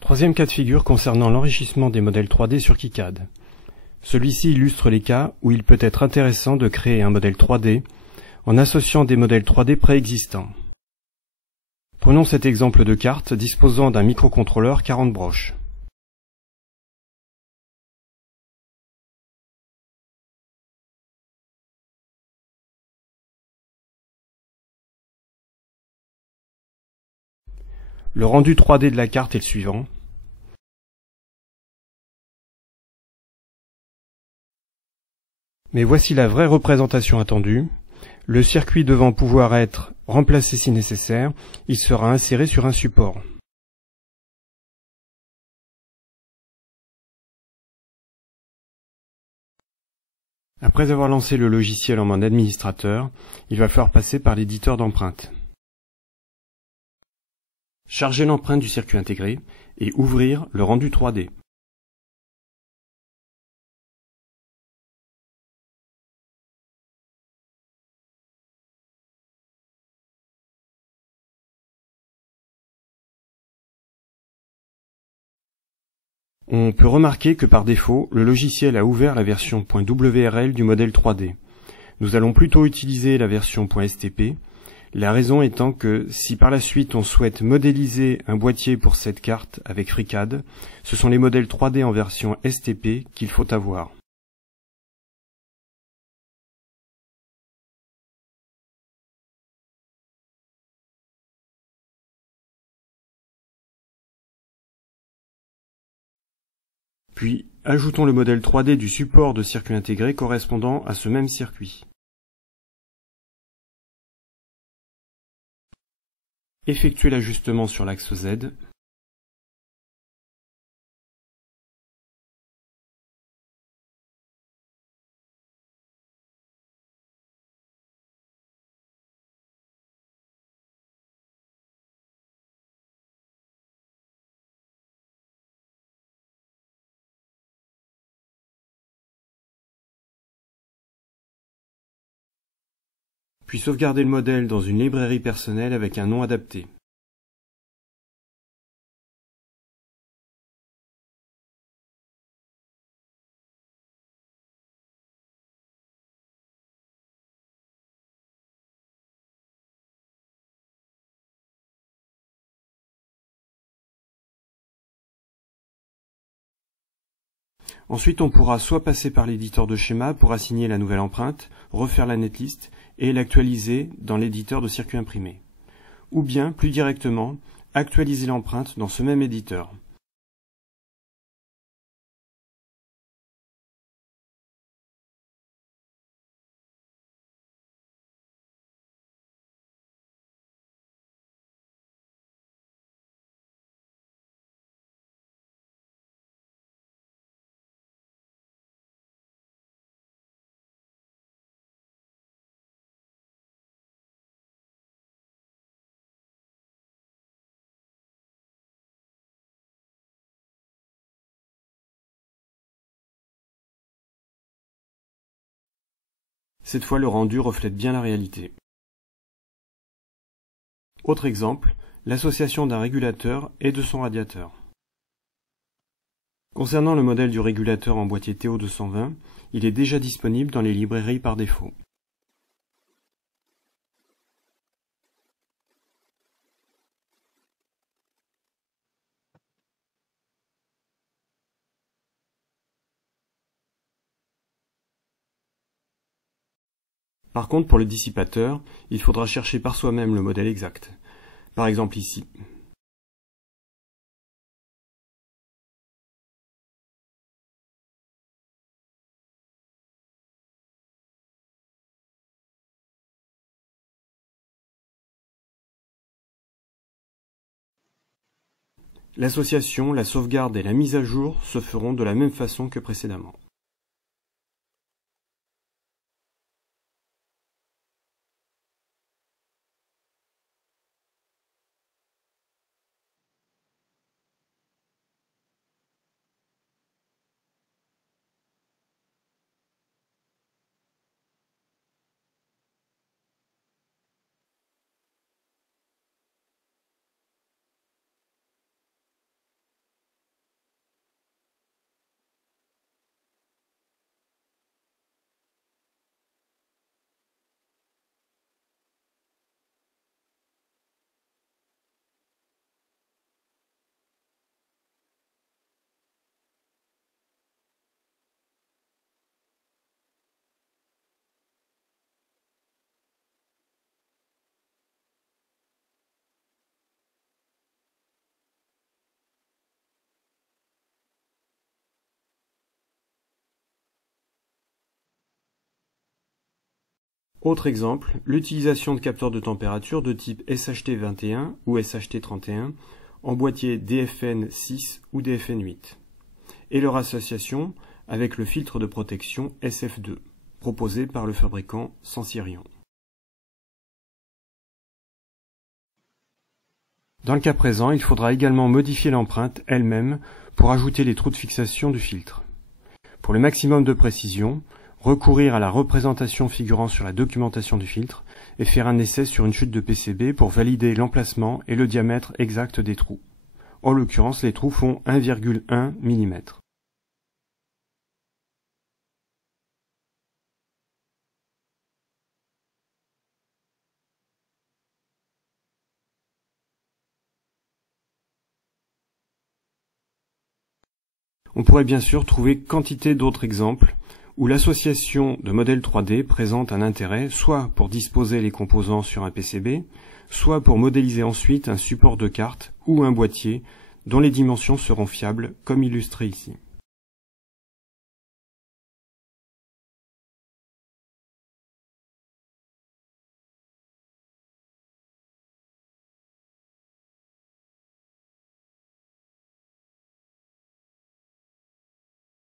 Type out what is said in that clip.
Troisième cas de figure concernant l'enrichissement des modèles 3D sur KiCad. Celui-ci illustre les cas où il peut être intéressant de créer un modèle 3D en associant des modèles 3D préexistants. Prenons cet exemple de carte disposant d'un microcontrôleur 40 broches. Le rendu 3D de la carte est le suivant. Mais voici la vraie représentation attendue. Le circuit devant pouvoir être remplacé si nécessaire, il sera inséré sur un support. Après avoir lancé le logiciel en mode administrateur, il va falloir passer par l'éditeur d'empreintes. Charger l'empreinte du circuit intégré et ouvrir le rendu 3D. On peut remarquer que par défaut, le logiciel a ouvert la version .wrl du modèle 3D. Nous allons plutôt utiliser la version .stp, la raison étant que si par la suite on souhaite modéliser un boîtier pour cette carte avec FreeCAD, ce sont les modèles 3D en version STP qu'il faut avoir. Puis, ajoutons le modèle 3D du support de circuit intégré correspondant à ce même circuit. Effectuez l'ajustement sur l'axe Z. Puis sauvegardez le modèle dans une librairie personnelle avec un nom adapté. Ensuite, on pourra soit passer par l'éditeur de schéma pour assigner la nouvelle empreinte, refaire la netlist et l'actualiser dans l'éditeur de circuit imprimé. Ou bien, plus directement, actualiser l'empreinte dans ce même éditeur. Cette fois, le rendu reflète bien la réalité. Autre exemple, l'association d'un régulateur et de son radiateur. Concernant le modèle du régulateur en boîtier TO220, il est déjà disponible dans les librairies par défaut. Par contre, pour le dissipateur, il faudra chercher par soi-même le modèle exact. Par exemple ici. L'association, la sauvegarde et la mise à jour se feront de la même façon que précédemment. Autre exemple, l'utilisation de capteurs de température de type SHT21 ou SHT31 en boîtier DFN6 ou DFN8, et leur association avec le filtre de protection SF2, proposé par le fabricant Sensirion. Dans le cas présent, il faudra également modifier l'empreinte elle-même pour ajouter les trous de fixation du filtre. Pour le maximum de précision, recourir à la représentation figurant sur la documentation du filtre et faire un essai sur une chute de PCB pour valider l'emplacement et le diamètre exact des trous. En l'occurrence, les trous font 1,1 mm. On pourrait bien sûr trouver quantité d'autres exemples où l'association de modèles 3D présente un intérêt soit pour disposer les composants sur un PCB, soit pour modéliser ensuite un support de carte ou un boîtier dont les dimensions seront fiables comme illustré ici.